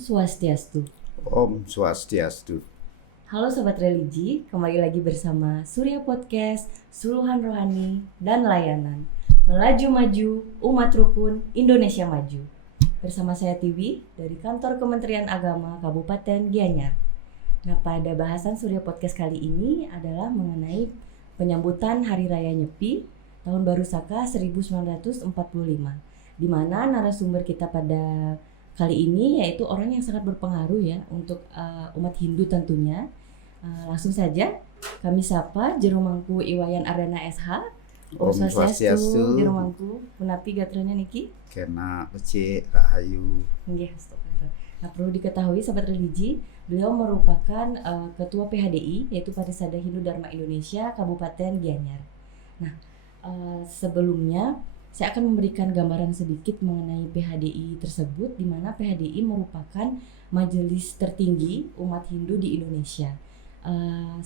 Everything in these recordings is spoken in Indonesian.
Swastiastu. Om Swastiastu. Halo Sobat Religi, kembali lagi bersama Surya Podcast, Suluhan Rohani dan Layanan. Melaju maju, umat rukun, Indonesia maju. Bersama saya Tiwi dari Kantor Kementerian Agama Kabupaten Gianyar. Nah, pada bahasan Surya Podcast kali ini adalah mengenai penyambutan Hari Raya Nyepi Tahun Baru Saka 1945, di mana narasumber kita pada kali ini yaitu orang yang sangat berpengaruh ya untuk umat Hindu tentunya. Langsung saja kami sapa Jero Mangku Iwayan Ardana SH. Om Swastiastu. Jero Mangku punapi gatronya niki. Kena becik rahayu. Nggih, astagfirullah. Nah, perlu diketahui Sobat Religi, beliau merupakan Ketua PHDI yaitu Parisada Hindu Dharma Indonesia Kabupaten Gianyar. Nah, sebelumnya saya akan memberikan gambaran sedikit mengenai PHDI tersebut, di mana PHDI merupakan majelis tertinggi umat Hindu di Indonesia.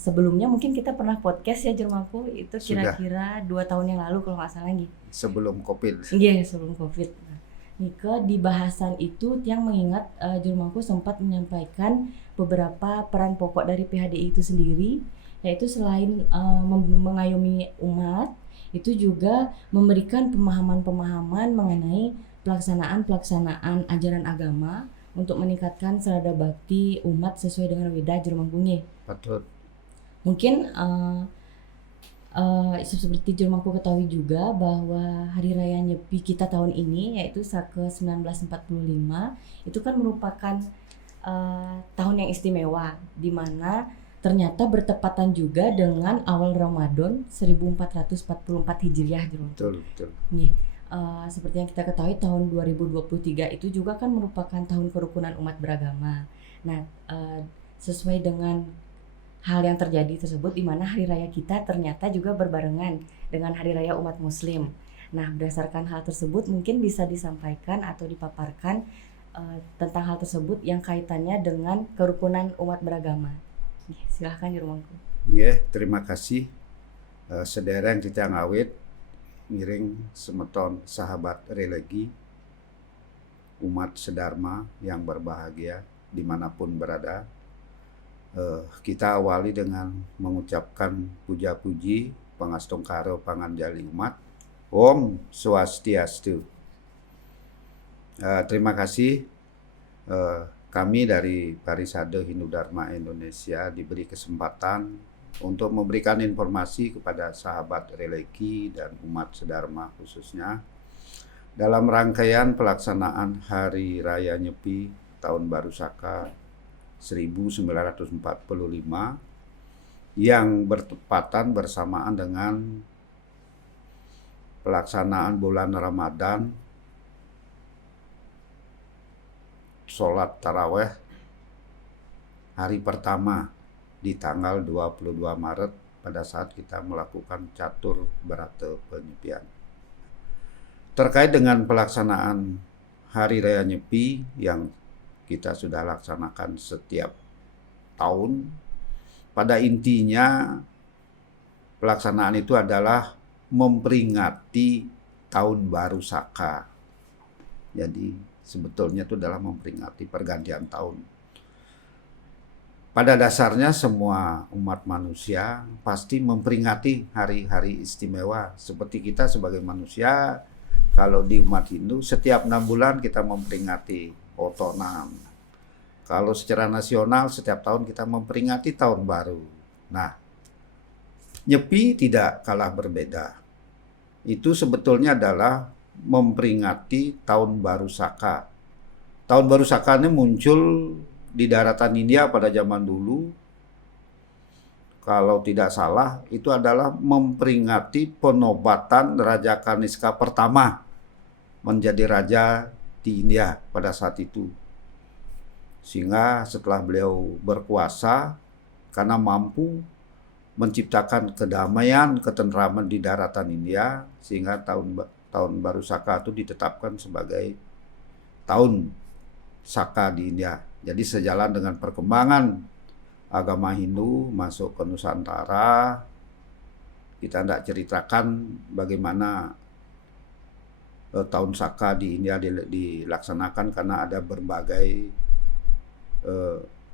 Sebelumnya mungkin kita pernah podcast ya Jermaku, itu kira-kira 2 tahun yang lalu kalau nggak salah gitu. Sebelum COVID. Iya, sebelum COVID. Nah, Nika di bahasan itu yang mengingat Jermaku sempat menyampaikan beberapa peran pokok dari PHDI itu sendiri, yaitu selain mengayomi umat, itu juga memberikan pemahaman-pemahaman mengenai pelaksanaan ajaran agama untuk meningkatkan selada bakti umat sesuai dengan Weda Jero Mangkunge. Betul. Mungkin seperti Jero Mangku ketahui juga bahwa Hari Raya Nyepi kita tahun ini yaitu Saka 1945 itu kan merupakan tahun yang istimewa, di mana ternyata bertepatan juga dengan awal Ramadan 1444 Hijriah. Betul. Nih, seperti yang kita ketahui tahun 2023 itu juga kan merupakan tahun kerukunan umat beragama. Nah, sesuai dengan hal yang terjadi tersebut, di mana hari raya kita ternyata juga berbarengan dengan hari raya umat muslim. Nah, berdasarkan hal tersebut mungkin bisa disampaikan atau dipaparkan tentang hal tersebut yang kaitannya dengan kerukunan umat beragama. Silahkan Jero Mangku. Terima kasih sedereng kita ngawit ngiring semeton sahabat religi umat sedharma yang berbahagia dimanapun berada. Kita awali dengan mengucapkan puja-puji pangastungkaro panganjali umat. Om Swastiastu. Terima kasih. Kami dari Parisada Hindu Dharma Indonesia diberi kesempatan untuk memberikan informasi kepada sahabat religi dan umat sedharma khususnya dalam rangkaian pelaksanaan Hari Raya Nyepi Tahun Baru Saka 1945 yang bertepatan bersamaan dengan pelaksanaan bulan Ramadan, sholat taraweh hari pertama di tanggal 22 Maret pada saat kita melakukan catur berata penyepian. Terkait dengan pelaksanaan Hari Raya Nyepi yang kita sudah laksanakan setiap tahun, pada intinya pelaksanaan itu adalah memperingati Tahun Baru Saka. Jadi sebetulnya itu adalah memperingati pergantian tahun. Pada dasarnya semua umat manusia pasti memperingati hari-hari istimewa. Seperti kita sebagai manusia, kalau di umat Hindu setiap 6 bulan kita memperingati Otonam. Kalau secara nasional setiap tahun kita memperingati tahun baru. Nah, Nyepi tidak kalah berbeda. Itu sebetulnya adalah memperingati Tahun Baru Saka. Tahun Baru Saka ini muncul di daratan India pada zaman dulu. Kalau tidak salah, itu adalah memperingati penobatan Raja Kaniska pertama menjadi raja di India pada saat itu. Sehingga setelah beliau berkuasa, karena mampu menciptakan kedamaian, ketentraman di daratan India, sehingga tahun Baru Saka itu ditetapkan sebagai tahun Saka di India. Jadi sejalan dengan perkembangan agama Hindu masuk ke Nusantara, kita tidak ceritakan bagaimana tahun Saka di India dilaksanakan karena ada berbagai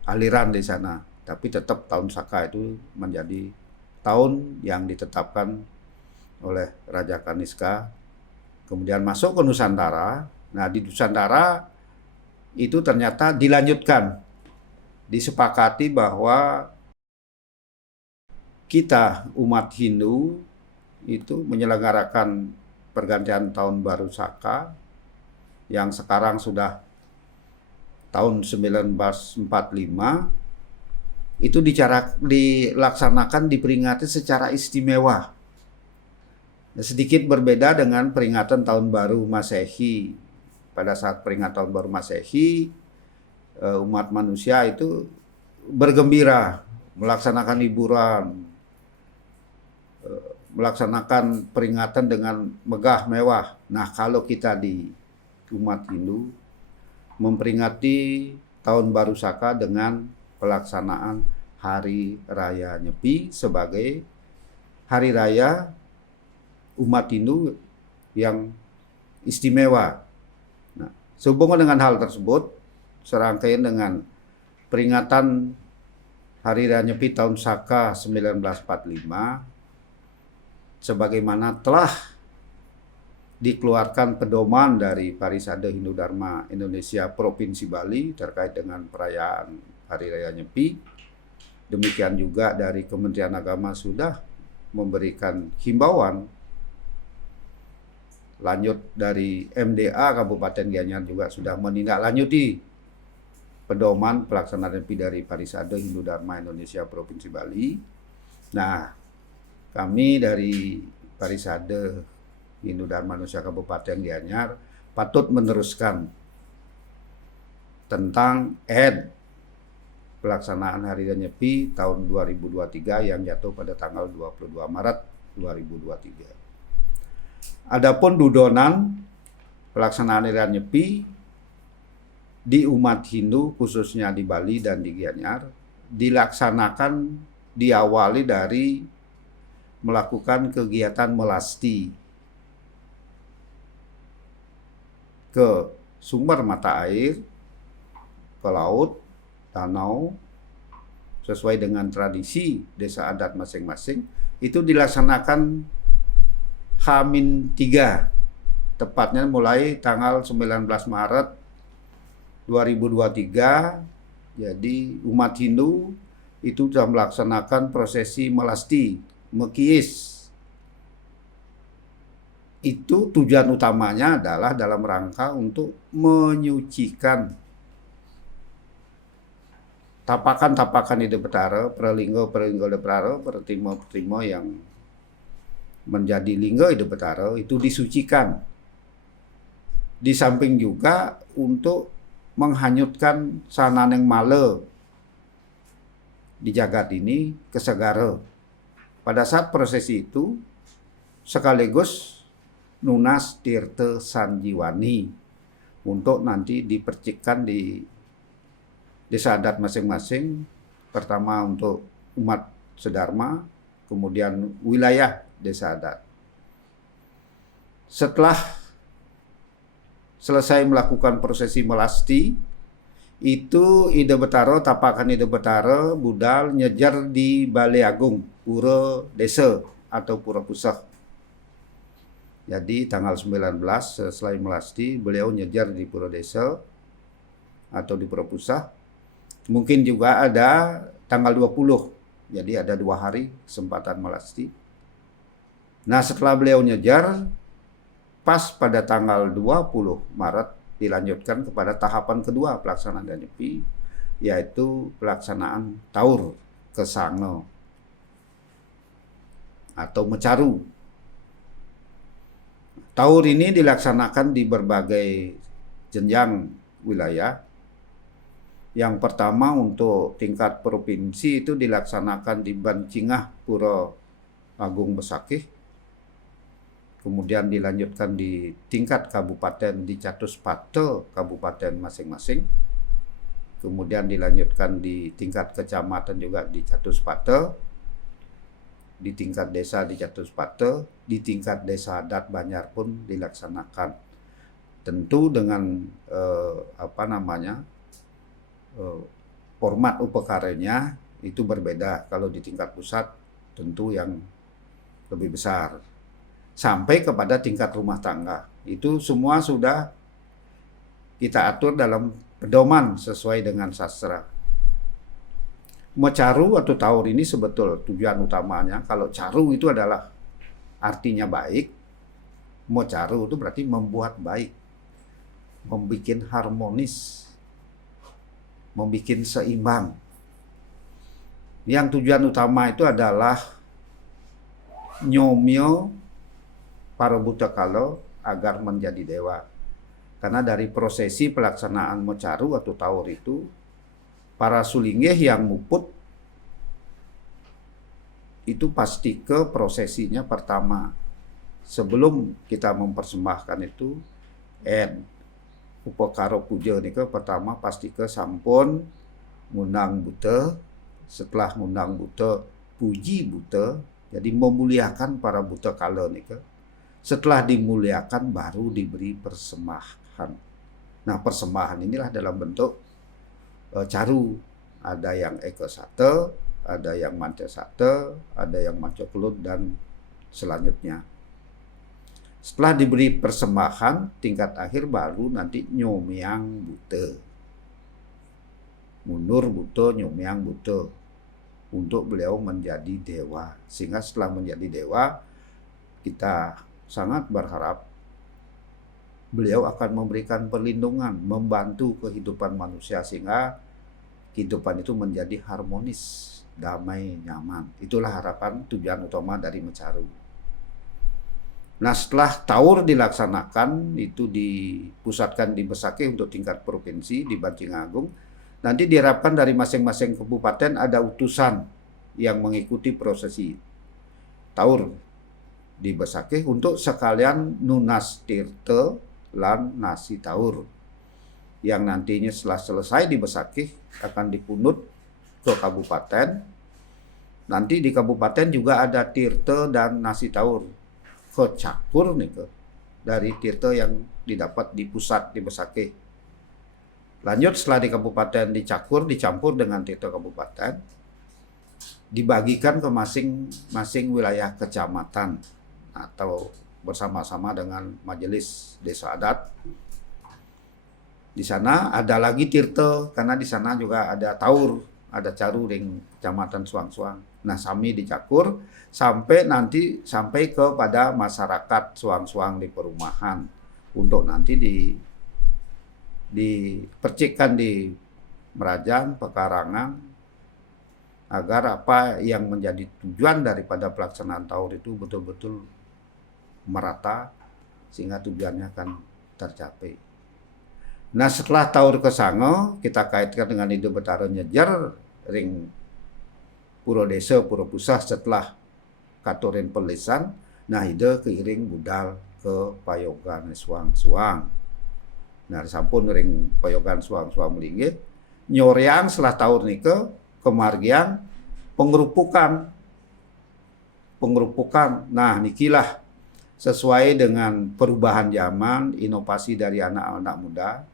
aliran di sana. Tapi tetap tahun Saka itu menjadi tahun yang ditetapkan oleh Raja Kaniska. Kemudian masuk ke Nusantara. Nah, di Nusantara itu ternyata dilanjutkan. Disepakati bahwa kita umat Hindu itu menyelenggarakan pergantian tahun baru Saka yang sekarang sudah tahun 1945 itu dilaksanakan, diperingati secara istimewa. Sedikit berbeda dengan peringatan tahun baru Masehi. Pada saat peringatan tahun baru Masehi, umat manusia itu bergembira, melaksanakan liburan, melaksanakan peringatan dengan megah mewah. Nah, kalau kita di umat Hindu memperingati tahun baru Saka dengan pelaksanaan Hari Raya Nyepi sebagai hari raya umat Hindu yang istimewa. Nah, sehubungan dengan hal tersebut, serangkaian dengan peringatan Hari Raya Nyepi tahun Saka 1945, sebagaimana telah dikeluarkan pedoman dari Parisade Hindu Dharma Indonesia Provinsi Bali terkait dengan perayaan Hari Raya Nyepi. Demikian juga dari Kementerian Agama sudah memberikan himbauan. Lanjut dari MDA Kabupaten Gianyar juga sudah menindaklanjuti pedoman pelaksanaan Nyepi dari Parisade Hindu Dharma Indonesia Provinsi Bali. Nah, kami dari Parisade Hindu Dharma Indonesia Kabupaten Gianyar patut meneruskan tentang pelaksanaan Hari Raya Nyepi tahun 2023 yang jatuh pada tanggal 22 Maret 2023. Adapun dudonan pelaksanaan Hari Raya Nyepi di umat Hindu khususnya di Bali dan di Gianyar dilaksanakan, diawali dari melakukan kegiatan melasti ke sumber mata air, ke laut, danau, sesuai dengan tradisi desa adat masing-masing. Itu dilaksanakan H-3, tepatnya mulai tanggal 19 Maret 2023. Jadi umat Hindu itu sudah melaksanakan prosesi melasti, mekiis. Itu tujuan utamanya adalah dalam rangka untuk menyucikan tapakan-tapakan Ida Betara, pralingga Ida Betara, pertimo yang menjadi lingga Ida Betara itu disucikan. Di samping juga untuk menghanyutkan sananeng male di jagat ini ke segara. Pada saat prosesi itu sekaligus nunas tirta sanjiwani untuk nanti dipercikkan di desa adat masing-masing. Pertama untuk umat sedharma, kemudian wilayah desa adat. Setelah selesai melakukan prosesi melasti, itu Ida Betara, tapakan Ida Betara budal nyejar di Balai Agung, pura desa atau pura pusat. Jadi tanggal 19 selesai melasti, beliau nyejar di pura desa atau di pura pusat. Mungkin juga ada tanggal 20, jadi ada 2 hari kesempatan melasti. Nah, setelah beliau nyejar, pas pada tanggal 20 Maret dilanjutkan kepada tahapan kedua pelaksanaan Nyepi, yaitu pelaksanaan Taur Kesango atau Mecaru. Taur ini dilaksanakan di berbagai jenjang wilayah. Yang pertama untuk tingkat provinsi itu dilaksanakan di Bancingah, Pura Agung Besakih. Kemudian dilanjutkan di tingkat kabupaten di Catuspate kabupaten masing-masing. Kemudian dilanjutkan di tingkat kecamatan juga di Catuspate. Di tingkat desa di Catuspate, di tingkat desa adat Banjar pun dilaksanakan. Tentu dengan format upacaranya itu berbeda. Kalau di tingkat pusat tentu yang lebih besar. Sampai kepada tingkat rumah tangga. Itu semua sudah kita atur dalam pedoman sesuai dengan sastra. Mecaru atau taur ini sebetul tujuan utamanya. Kalau caru itu adalah artinya baik. Mecaru itu berarti membuat baik. Membikin harmonis. Membikin seimbang. Yang tujuan utama itu adalah nyomyo para buta kalo agar menjadi dewa. Karena dari prosesi pelaksanaan mecaru atau taur itu, para sulingeh yang muput itu pasti ke prosesinya pertama. Sebelum kita mempersembahkan itu, upakaro puja nika pertama pasti ke sampun ngundang buta. Setelah ngundang buta, puji buta, jadi memuliakan para buta kala nika. Setelah dimuliakan baru diberi persembahan. Nah, persembahan inilah dalam bentuk caru. Ada yang eka sate, ada yang manca sate, ada yang manca kelut dan selanjutnya. Setelah diberi persembahan, tingkat akhir baru nanti nyomyang buta. Mundur buta, nyomyang buta. Untuk beliau menjadi dewa. Sehingga setelah menjadi dewa, kita sangat berharap beliau akan memberikan perlindungan, membantu kehidupan manusia sehingga kehidupan itu menjadi harmonis, damai, nyaman. Itulah harapan tujuan utama dari mecaru. Nah, setelah taur dilaksanakan, itu dipusatkan di Besakih untuk tingkat provinsi di Banting Agung. Nanti diharapkan dari masing-masing kabupaten ada utusan yang mengikuti prosesi taur di Besakih untuk sekalian nunas tirte lan nasi taur. Yang nantinya setelah selesai di Besakih akan dipunut ke kabupaten. Nanti di kabupaten juga ada tirte dan nasi taur. Ke cakur nih dari tirte yang didapat di pusat di Besakih. Lanjut setelah di kabupaten dicakur dicampur dengan tirte kabupaten, dibagikan ke masing-masing wilayah kecamatan atau bersama-sama dengan majelis desa adat. Di sana ada lagi tirte karena di sana juga ada taur, ada caru ring kecamatan Suang-Suang. Nah, sami dicakur sampai kepada masyarakat Suang-Suang di perumahan untuk nanti dipercikkan di Merajang, Pekarangan agar apa yang menjadi tujuan daripada pelaksanaan taur itu betul-betul merata sehingga tujuannya akan tercapai. Nah, setelah taur kesango kita kaitkan dengan hidup betara nyejar ring pura desa pura pusah setelah katurin pelisan, nah ide keiring budal ke payogan Suang-Suang. Nah, sampun ring payogan Suang-Suang melinggih nyoryang setelah taur nike kemargian pengerupukan. Nah, nikilah sesuai dengan perubahan zaman, inovasi dari anak-anak muda.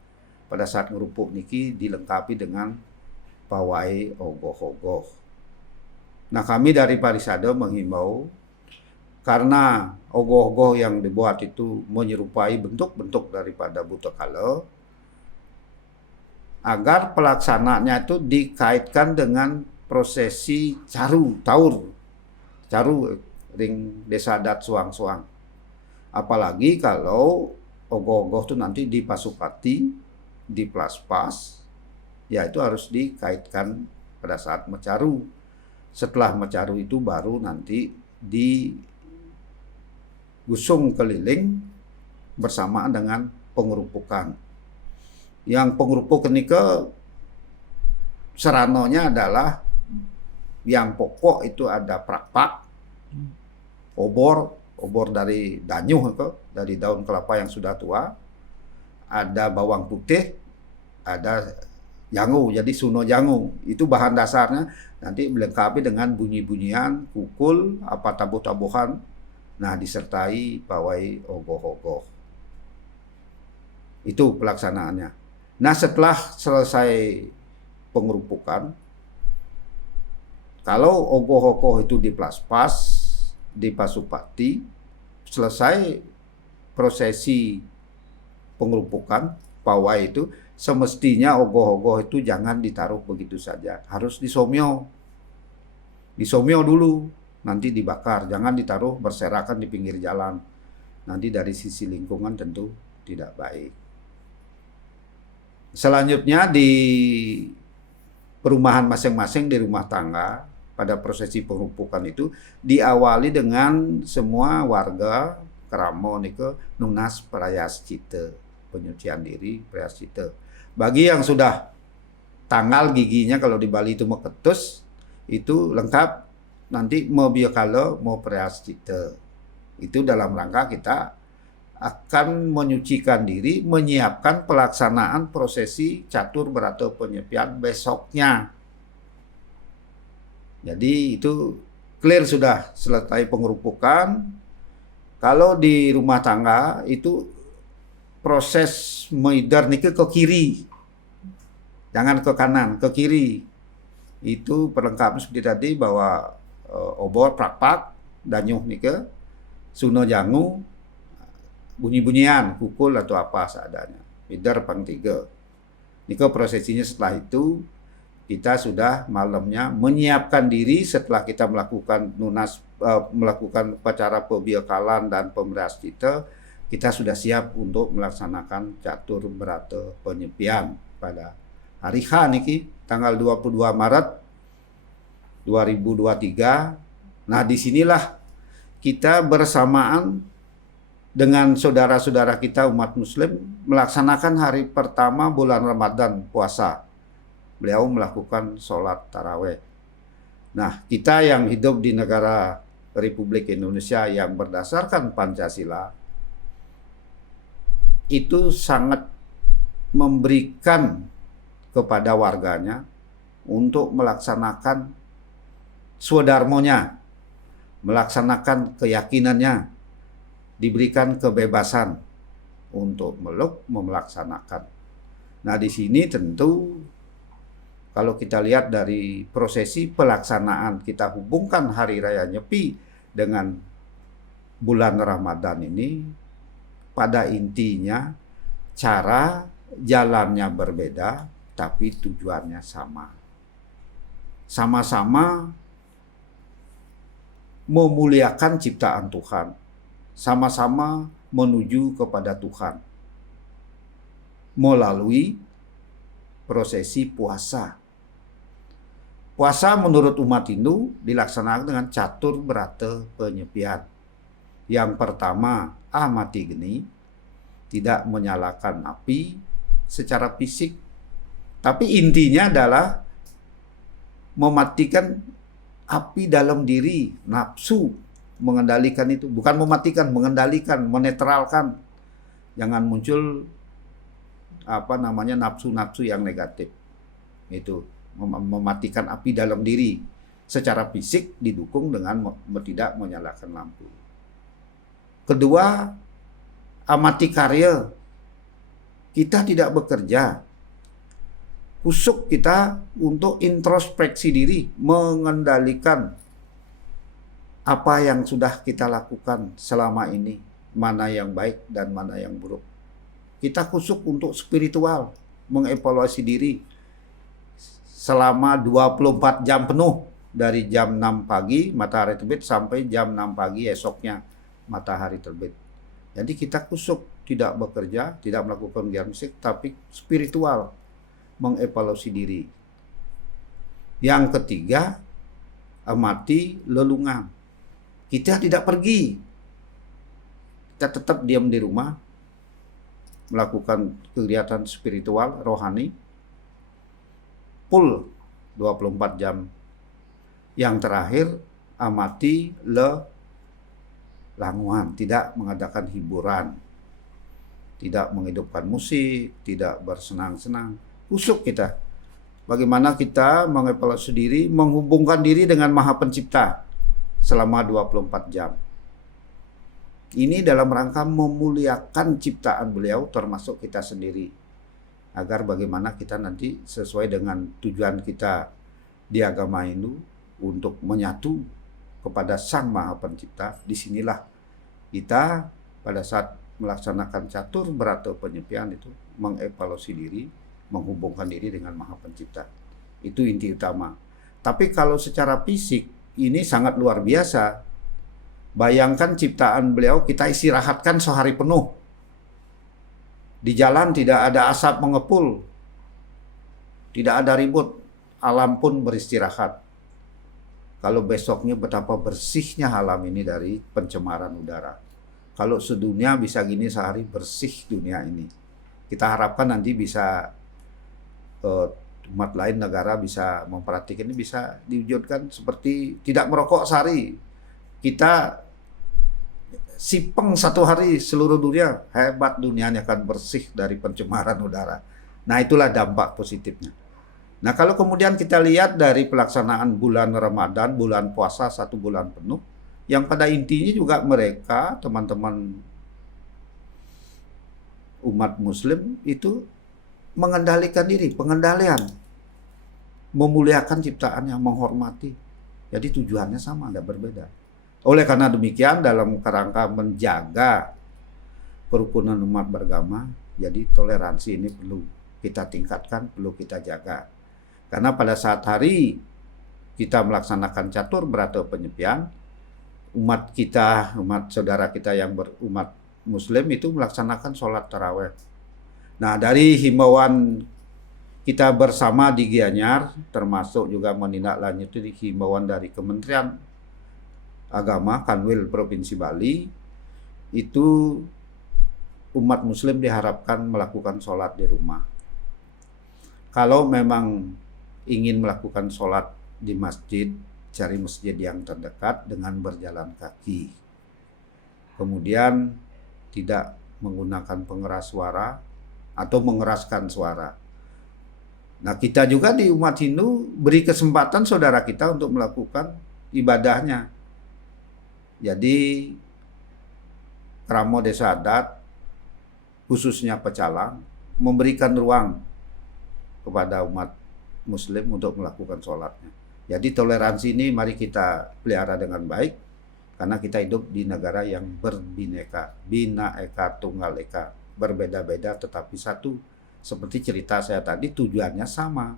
Pada saat ngerupuk niki dilengkapi dengan pawai ogoh-ogoh. Nah, kami dari Parisade menghimbau karena ogoh-ogoh yang dibuat itu menyerupai bentuk-bentuk daripada buta kala, agar pelaksanaannya itu dikaitkan dengan prosesi caru taur, caru ring desa adat Suang-Suang. Apalagi kalau ogoh-ogoh itu nanti di Pasupati, di Plaspas, ya itu harus dikaitkan pada saat mecaru. Setelah mecaru itu baru nanti digusung keliling bersamaan dengan pengerupukan. Yang pengerupuk ini seranonya adalah yang pokok itu ada prakpak, obor dari danyuh dari daun kelapa yang sudah tua, ada bawang putih, ada jangu, jadi suno jangu. Itu bahan dasarnya, nanti melengkapi dengan bunyi-bunyian, kukul, apa tabuh-tabuhan, nah disertai pawai ogoh-ogoh. Itu pelaksanaannya. Nah, setelah selesai pengerupukan. Kalau ogoh-ogoh itu diplaspas, dipasupati, selesai prosesi pengerupukan, pawai itu, semestinya ogoh-ogoh itu jangan ditaruh begitu saja. Harus disomyo. Disomyo dulu, nanti dibakar. Jangan ditaruh berserakan di pinggir jalan. Nanti dari sisi lingkungan tentu tidak baik. Selanjutnya di perumahan masing-masing, di rumah tangga, pada prosesi pengerupukan itu diawali dengan semua warga keramo nike nunas prayascita, penyucian diri prayascita. Bagi yang sudah tanggal giginya, kalau di Bali itu meketus, itu lengkap nanti mau biokalo mau prayascita. Itu dalam rangka kita akan menyucikan diri, menyiapkan pelaksanaan prosesi catur berata penyepian besoknya. Jadi itu clear sudah selesai pengerupukan. Kalau di rumah tangga itu proses meidar nike ke kiri. Jangan ke kanan, ke kiri. Itu perlengkapan seperti tadi bahwa obor prakpak danyuh nike suno jangu bunyi-bunyian kukul atau apa seadanya. Meidar pang 3. Nike prosesinya. Setelah itu kita sudah malamnya menyiapkan diri setelah kita melakukan melakukan upacara pebiakalan dan pemrascita, kita sudah siap untuk melaksanakan catur berata penyepian pada hari H niki tanggal 22 Maret 2023. Nah, disinilah kita bersamaan dengan saudara-saudara kita umat muslim melaksanakan hari pertama bulan Ramadan puasa. Beliau melakukan sholat taraweh. Nah, kita yang hidup di negara Republik Indonesia yang berdasarkan Pancasila itu sangat memberikan kepada warganya untuk melaksanakan swadarmonya, melaksanakan keyakinannya, diberikan kebebasan untuk melaksanakan. Nah, di sini tentu kalau kita lihat dari prosesi pelaksanaan, kita hubungkan Hari Raya Nyepi dengan bulan Ramadan ini, pada intinya cara jalannya berbeda, tapi tujuannya sama. Sama-sama memuliakan ciptaan Tuhan. Sama-sama menuju kepada Tuhan. Melalui prosesi puasa. Puasa menurut umat Hindu dilaksanakan dengan catur berata penyepian. Yang pertama, amati geni, tidak menyalakan api secara fisik. Tapi intinya adalah mematikan api dalam diri, nafsu, mengendalikan itu. Bukan mematikan, mengendalikan, menetralkan. Jangan muncul nafsu-nafsu yang negatif. Itu mematikan api dalam diri secara fisik didukung dengan tidak menyalakan lampu. Kedua, amati karya. Kita tidak bekerja. Kusuk kita untuk introspeksi diri, mengendalikan apa yang sudah kita lakukan selama ini, mana yang baik dan mana yang buruk. Kita kusuk untuk spiritual, mengevaluasi diri selama 24 jam penuh, dari jam 6 pagi matahari terbit sampai jam 6 pagi esoknya matahari terbit. Jadi kita kusuk, tidak bekerja, tidak melakukan kegiatan fisik, tapi spiritual, mengevaluasi diri. Yang ketiga, amati lelungan. Kita tidak pergi, kita tetap diam di rumah, melakukan kegiatan spiritual, rohani, full 24 jam. Yang terakhir, amati languan, tidak mengadakan hiburan, tidak menghidupkan musik, tidak bersenang-senang. Kusuk kita. Bagaimana kita mengevaluasi diri, menghubungkan diri dengan Maha Pencipta selama 24 jam. Ini dalam rangka memuliakan ciptaan beliau, termasuk kita sendiri. agar bagaimana kita nanti sesuai dengan tujuan kita di agama Hindu untuk menyatu kepada Sang Maha Pencipta. Disinilah kita pada saat melaksanakan catur berata penyepian itu mengevaluasi diri, menghubungkan diri dengan Maha Pencipta. Itu inti utama. Tapi kalau secara fisik ini sangat luar biasa. Bayangkan ciptaan beliau kita istirahatkan sehari penuh. Di jalan tidak ada asap mengepul, tidak ada ribut, alam pun beristirahat. Kalau besoknya betapa bersihnya alam ini dari pencemaran udara. Kalau sedunia bisa gini sehari, bersih dunia ini. Kita harapkan nanti bisa umat lain negara bisa memperhatikan ini, bisa diwujudkan seperti tidak merokok sehari. Kita sipeng satu hari seluruh dunia, hebat dunianya akan bersih dari pencemaran udara. Nah itulah dampak positifnya. Nah kalau kemudian kita lihat dari pelaksanaan bulan Ramadan, bulan puasa 1 bulan penuh, yang pada intinya juga mereka, teman-teman umat muslim itu mengendalikan diri, pengendalian, memuliakan ciptaan yang menghormati. Jadi tujuannya sama, tidak berbeda. Oleh karena demikian dalam kerangka menjaga kerukunan umat beragama, jadi toleransi ini perlu kita tingkatkan, perlu kita jaga. Karena pada saat hari kita melaksanakan catur berata penyepian, umat kita, umat saudara kita yang berumat muslim itu melaksanakan sholat taraweh. Nah dari himbauan kita bersama di Gianyar, termasuk juga menindaklanjuti himbauan dari Kementerian Agama Kanwil Provinsi Bali, itu umat muslim diharapkan melakukan sholat di rumah. Kalau memang ingin melakukan sholat di masjid, cari masjid yang terdekat dengan berjalan kaki. Kemudian tidak menggunakan pengeras suara atau mengeraskan suara. Nah kita juga di umat Hindu beri kesempatan saudara kita untuk melakukan ibadahnya. Jadi Kramo Desa Adat, khususnya Pecalang, memberikan ruang kepada umat muslim untuk melakukan sholatnya. Jadi toleransi ini mari kita pelihara dengan baik, karena kita hidup di negara yang berbineka, bina eka tunggal eka, berbeda-beda tetapi satu. Seperti cerita saya tadi, tujuannya sama,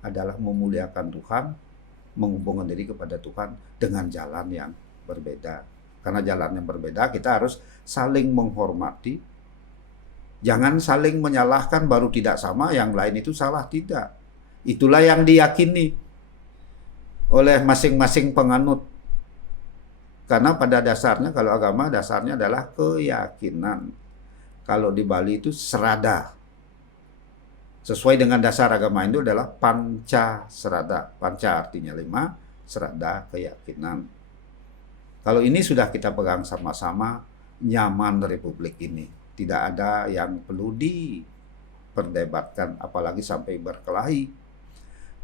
adalah memuliakan Tuhan, menghubungkan diri kepada Tuhan dengan jalan yang berbeda. Karena jalan yang berbeda, kita harus saling menghormati. Jangan saling menyalahkan baru tidak sama, yang lain itu salah, tidak. Itulah yang diyakini oleh masing-masing penganut. Karena pada dasarnya kalau agama dasarnya adalah keyakinan. Kalau di Bali itu serada. Sesuai dengan dasar agama Hindu adalah panca serada. Panca artinya 5, serada keyakinan. Kalau ini sudah kita pegang sama-sama, nyaman Republik ini. Tidak ada yang perlu diperdebatkan, apalagi sampai berkelahi.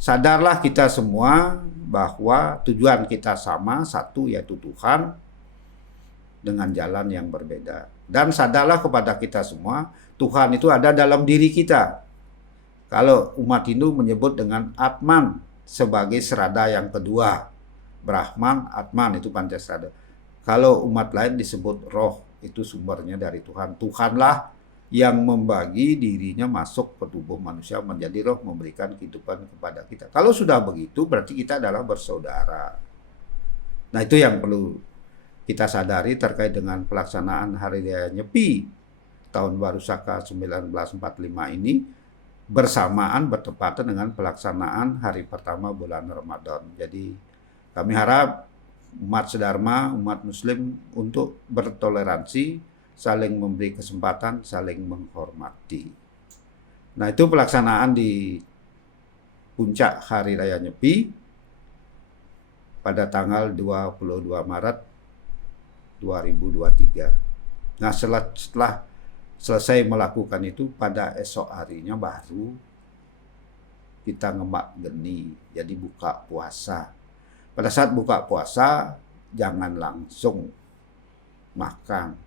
Sadarlah kita semua bahwa tujuan kita sama, satu yaitu Tuhan, dengan jalan yang berbeda. Dan sadarlah kepada kita semua, Tuhan itu ada dalam diri kita. Kalau umat Hindu menyebut dengan Atman sebagai serada yang kedua. Brahman, Atman itu Pancasrada. Kalau umat lain disebut roh, itu sumbernya dari Tuhan. Tuhanlah yang membagi dirinya masuk ke tubuh manusia menjadi roh, memberikan kehidupan kepada kita. Kalau sudah begitu berarti kita adalah bersaudara. Nah itu yang perlu kita sadari terkait dengan pelaksanaan Hari Raya Nyepi Tahun Baru Saka 1945 ini, bersamaan bertepatan dengan pelaksanaan hari pertama bulan Ramadan. Jadi kami harap umat sedharma, umat muslim untuk bertoleransi, saling memberi kesempatan, saling menghormati. Nah itu pelaksanaan di puncak Hari Raya Nyepi pada tanggal 22 Maret 2023. Nah setelah selesai melakukan itu, pada esok harinya baru kita ngemak geni, jadi buka puasa. Pada saat buka puasa, jangan langsung makan.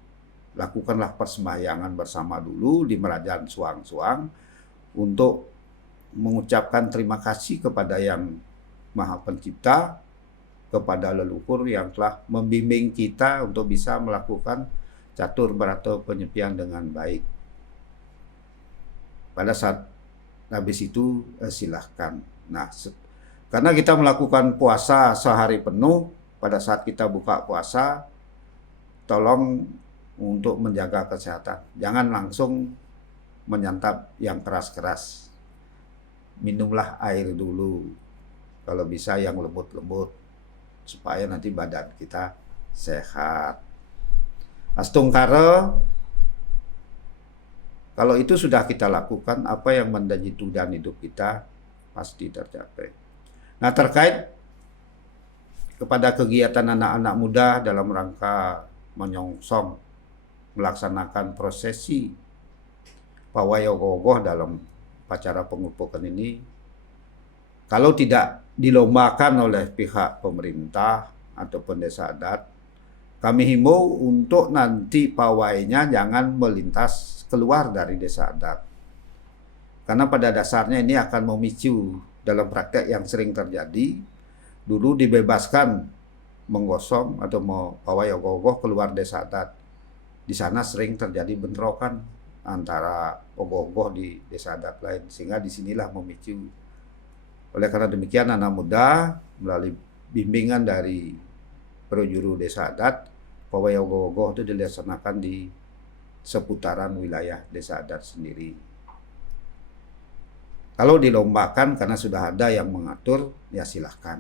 Lakukanlah persembahyangan bersama dulu di Merajaan Suang-Suang untuk mengucapkan terima kasih kepada Yang Maha Pencipta, kepada leluhur yang telah membimbing kita untuk bisa melakukan catur berata penyepian dengan baik. Pada saat habis itu silahkan. Nah, karena kita melakukan puasa sehari penuh, pada saat kita buka puasa, tolong untuk menjaga kesehatan. Jangan langsung menyantap yang keras-keras. Minumlah air dulu. Kalau bisa yang lembut-lembut, supaya nanti badan kita sehat. Astungkara, kalau itu sudah kita lakukan, apa yang menjadi tujuan hidup kita pasti tercapai. Nah, terkait kepada kegiatan anak-anak muda dalam rangka menyongsong melaksanakan prosesi pawai ogoh-ogoh dalam upacara pengukuhan ini, kalau tidak dilombakan oleh pihak pemerintah ataupun desa adat, kami himbau untuk nanti pawainya jangan melintas keluar dari desa adat. Karena pada dasarnya ini akan memicu dalam praktek yang sering terjadi. Dulu dibebaskan menggosong atau mau pawai ogoh-ogoh keluar desa adat. Di sana sering terjadi bentrokan antara ogoh-ogoh di desa adat lain, sehingga disinilah memicu. Oleh karena demikian, anak muda melalui bimbingan dari Projuru Desa Adat, pawai ogoh-ogoh itu dilaksanakan di seputaran wilayah desa adat sendiri. Kalau dilombakan karena sudah ada yang mengatur, ya silahkan.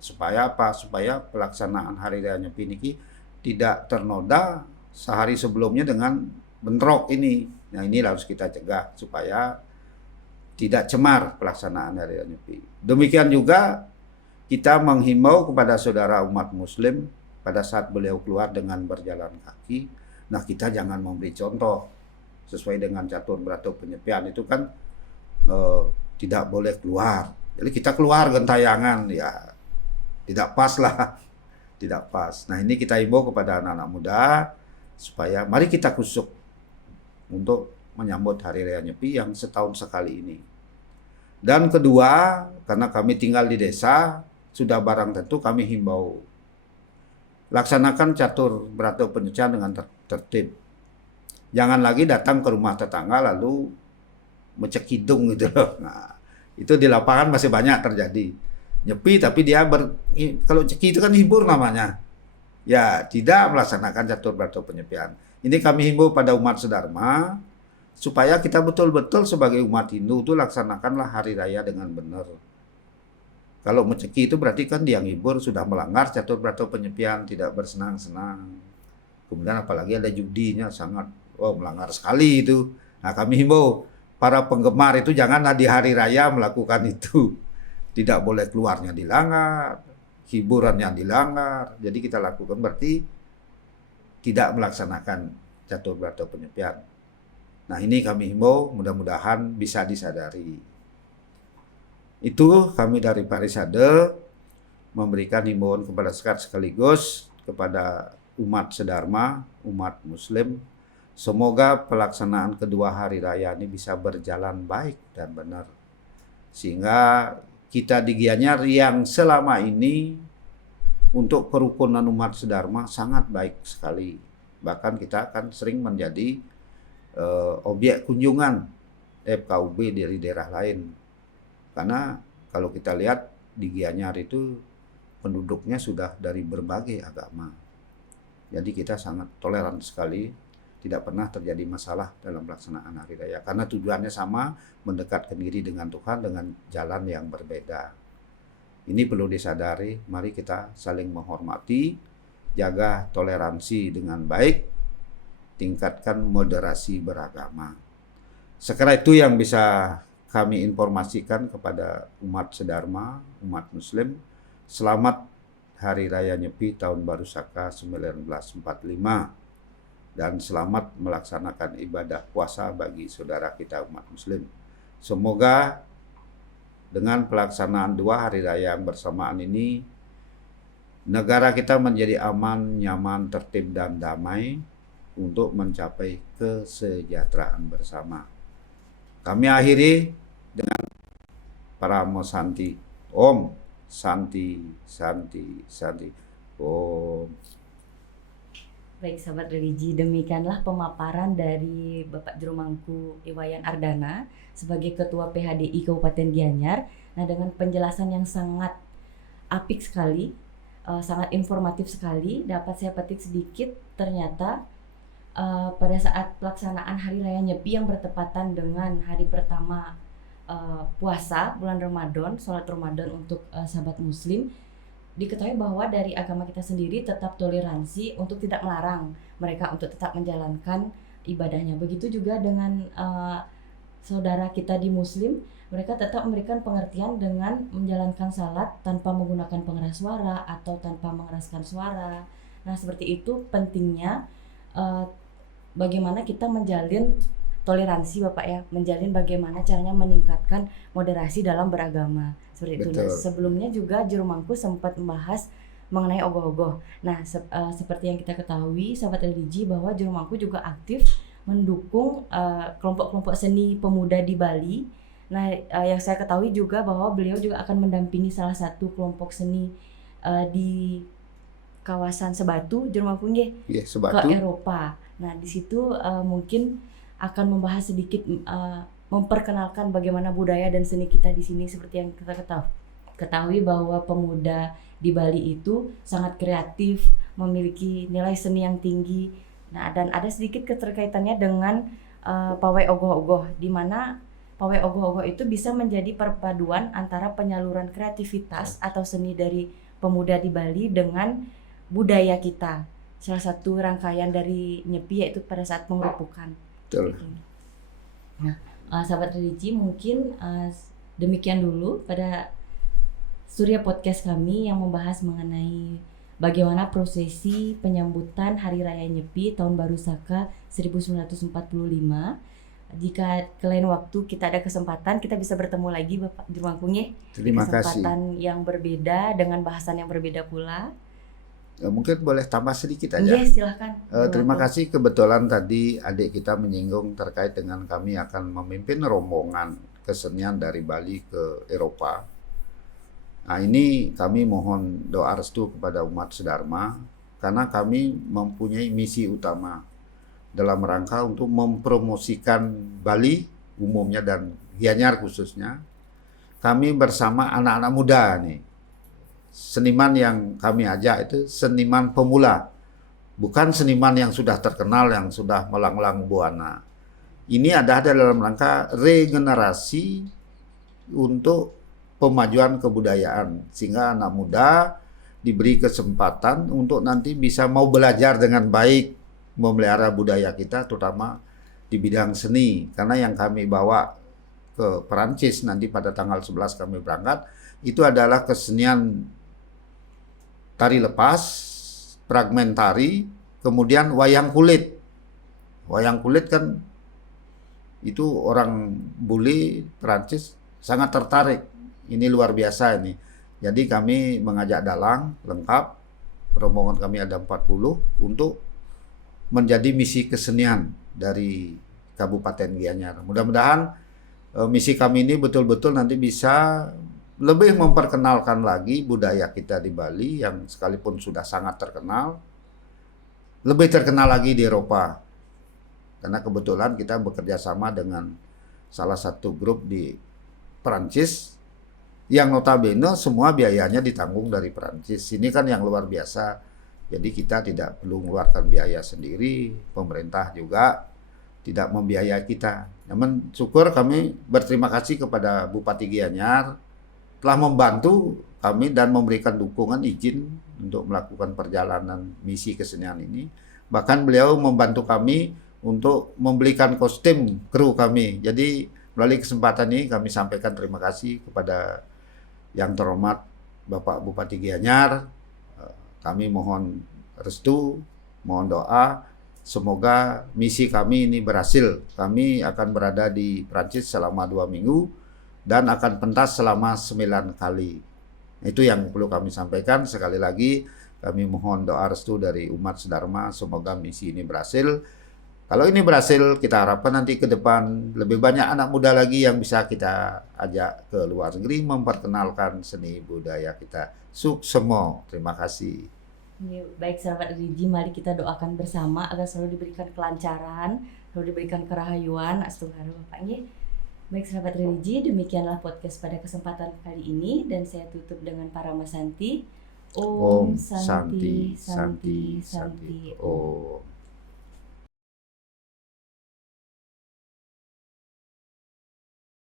Supaya apa? Supaya pelaksanaan Hari Raya Nyepi ini tidak ternoda sehari sebelumnya dengan bentrok ini. Nah, ini harus kita cegah supaya tidak cemar pelaksanaan Hari Raya Nyepi. Demikian juga kita menghimbau kepada saudara umat muslim pada saat beliau keluar dengan berjalan kaki. Nah, kita jangan memberi contoh sesuai dengan catur berata penyepian itu kan tidak boleh keluar. Jadi kita keluar gentayangan, ya tidak pas lah, tidak pas. Nah, ini kita himbau kepada anak-anak muda supaya mari kita kusuk untuk menyambut Hari Raya Nyepi yang setahun sekali ini. Dan kedua, karena kami tinggal di desa, sudah barang tentu kami himbau laksanakan catur berata penyucian dengan tertib. Jangan lagi datang ke rumah tetangga lalu mencekidung gitu loh. Nah, itu di lapangan masih banyak terjadi. Nyepi tapi dia kalau ceki itu kan hibur namanya. Ya, tidak melaksanakan catur berata penyepian. Ini kami himbau pada umat sedharma supaya kita betul-betul sebagai umat Hindu itu laksanakanlah hari raya dengan benar. Kalau menceki itu berarti kan dia ngibur sudah melanggar catur berata penyepian, tidak bersenang-senang. Kemudian apalagi ada judinya, sangat melanggar sekali itu. Nah, kami himbau para penggemar itu janganlah di hari raya melakukan itu. Tidak boleh keluarnya dilanggar, hiburannya dilanggar. Jadi kita lakukan berarti tidak melaksanakan catur berata penyepian. Nah, ini kami himbau, mudah-mudahan bisa disadari. Itu kami dari Parisade memberikan himbauan kepada sekaligus kepada umat sedharma, umat muslim. Semoga pelaksanaan kedua hari raya ini bisa berjalan baik dan benar. Sehingga kita di Gianyar yang selama ini untuk kerukunan umat sedharma sangat baik sekali. Bahkan kita akan sering menjadi objek kunjungan FKUB dari daerah lain. Karena kalau kita lihat di Gianyar itu penduduknya sudah dari berbagai agama. Jadi kita sangat toleran sekali, tidak pernah terjadi masalah dalam pelaksanaan hari raya. Karena tujuannya sama, mendekatkan diri dengan Tuhan dengan jalan yang berbeda. Ini perlu disadari, mari kita saling menghormati, jaga toleransi dengan baik, tingkatkan moderasi beragama. Sekira itu yang bisa kami informasikan kepada umat sedharma, umat muslim. Selamat Hari Raya Nyepi Tahun Baru Saka 1945 dan selamat melaksanakan ibadah puasa bagi saudara kita umat muslim. Semoga dengan pelaksanaan dua hari raya yang bersamaan ini negara kita menjadi aman, nyaman, tertib dan damai untuk mencapai kesejahteraan bersama. Kami akhiri dengan Paramo Santi. Om Santi, Santi, Santi. Om. Baik sahabat religi, demikianlah pemaparan dari Bapak Juru Mangku Iwayan Ardana sebagai Ketua PHDI Kabupaten Gianyar. Nah, dengan penjelasan yang sangat apik sekali, sangat informatif sekali, dapat saya petik sedikit ternyata pada saat pelaksanaan Hari Raya Nyepi yang bertepatan dengan hari pertama puasa bulan Ramadan, sholat Ramadan untuk sahabat muslim, diketahui bahwa dari agama kita sendiri tetap toleransi untuk tidak melarang mereka untuk tetap menjalankan ibadahnya. Begitu juga dengan saudara kita di muslim, mereka tetap memberikan pengertian dengan menjalankan salat tanpa menggunakan pengeras suara atau tanpa mengeraskan suara. Nah, seperti itu pentingnya bagaimana kita menjalin toleransi Bapak ya, menjalin bagaimana caranya meningkatkan moderasi dalam beragama. Seperti itu. Nah, sebelumnya juga Juru Mangku sempat membahas mengenai ogoh-ogoh. Nah, seperti yang kita ketahui sahabat religi bahwa Juru Mangku juga aktif mendukung kelompok-kelompok seni pemuda di Bali. Nah, yang saya ketahui juga bahwa beliau juga akan mendampingi salah satu kelompok seni di kawasan Sebatu, Juru Mangku ke Eropa. Nah, di situ mungkin akan membahas sedikit memperkenalkan bagaimana budaya dan seni kita di sini. Seperti yang kita ketahui bahwa pemuda di Bali itu sangat kreatif, memiliki nilai seni yang tinggi. Nah, dan ada sedikit keterkaitannya dengan pawai ogoh-ogoh, di mana pawai ogoh-ogoh itu bisa menjadi perpaduan antara penyaluran kreativitas atau seni dari pemuda di Bali dengan budaya kita. Salah satu rangkaian dari Nyepi yaitu pada saat pengerupukan. Betul. Nah, sahabat religi, mungkin demikian dulu pada Surya Podcast kami yang membahas mengenai bagaimana prosesi penyambutan Hari Raya Nyepi Tahun Baru Saka 1945. Jika ke lain waktu kita ada kesempatan, kita bisa bertemu lagi Bapak Juru Mangku. Terima kasih. Kesempatan yang berbeda dengan bahasan yang berbeda pula. Mungkin boleh tambah sedikit aja. Yes, silahkan. Terima kasih, kebetulan tadi adik kita menyinggung terkait dengan kami akan memimpin rombongan kesenian dari Bali ke Eropa. Nah, ini kami mohon doa restu kepada umat sedharma karena kami mempunyai misi utama dalam rangka untuk mempromosikan Bali umumnya dan Gianyar khususnya. Kami bersama anak-anak muda nih. Seniman yang kami ajak itu seniman pemula, bukan seniman yang sudah terkenal, yang sudah melanglang buana. Ini ada dalam rangka regenerasi untuk pemajuan kebudayaan, sehingga anak muda diberi kesempatan untuk nanti bisa mau belajar dengan baik memelihara budaya kita, terutama di bidang seni. Karena yang kami bawa ke Perancis nanti pada tanggal 11 kami berangkat, itu adalah kesenian tari lepas, fragmen tari, kemudian wayang kulit. Wayang kulit kan itu orang bule Perancis sangat tertarik. Ini luar biasa ini. Jadi kami mengajak dalang lengkap, rombongan kami ada 40 untuk menjadi misi kesenian dari Kabupaten Gianyar. Mudah-mudahan misi kami ini betul-betul nanti bisa lebih memperkenalkan lagi budaya kita di Bali yang sekalipun sudah sangat terkenal, lebih terkenal lagi di Eropa. Karena kebetulan kita bekerja sama dengan salah satu grup di Perancis yang notabene semua biayanya ditanggung dari Perancis. Ini kan yang luar biasa. Jadi kita tidak perlu mengeluarkan biaya sendiri, pemerintah juga tidak membiayai kita. Namun syukur kami berterima kasih kepada Bupati Gianyar telah membantu kami dan memberikan dukungan izin untuk melakukan perjalanan misi kesenian ini. Bahkan beliau membantu kami untuk membelikan kostum kru kami. Jadi melalui kesempatan ini kami sampaikan terima kasih kepada yang terhormat Bapak Bupati Gianyar. Kami mohon restu, mohon doa, semoga misi kami ini berhasil. Kami akan berada di Prancis selama 2 minggu dan akan pentas selama 9 kali. Itu yang perlu kami sampaikan. Sekali lagi kami mohon doa restu dari umat sedharma, semoga misi ini berhasil. Kalau ini berhasil, kita harapkan nanti ke depan lebih banyak anak muda lagi yang bisa kita ajak ke luar negeri memperkenalkan seni budaya kita. Suksemo. Terima kasih. Baik sahabat religi, mari kita doakan bersama agar selalu diberikan kelancaran, selalu diberikan kerahayuan. Astuharu Bapak nggih. Baik sahabat religi, demikianlah podcast pada kesempatan kali ini dan saya tutup dengan Paramasanti. Om Santi Santi Santi Om.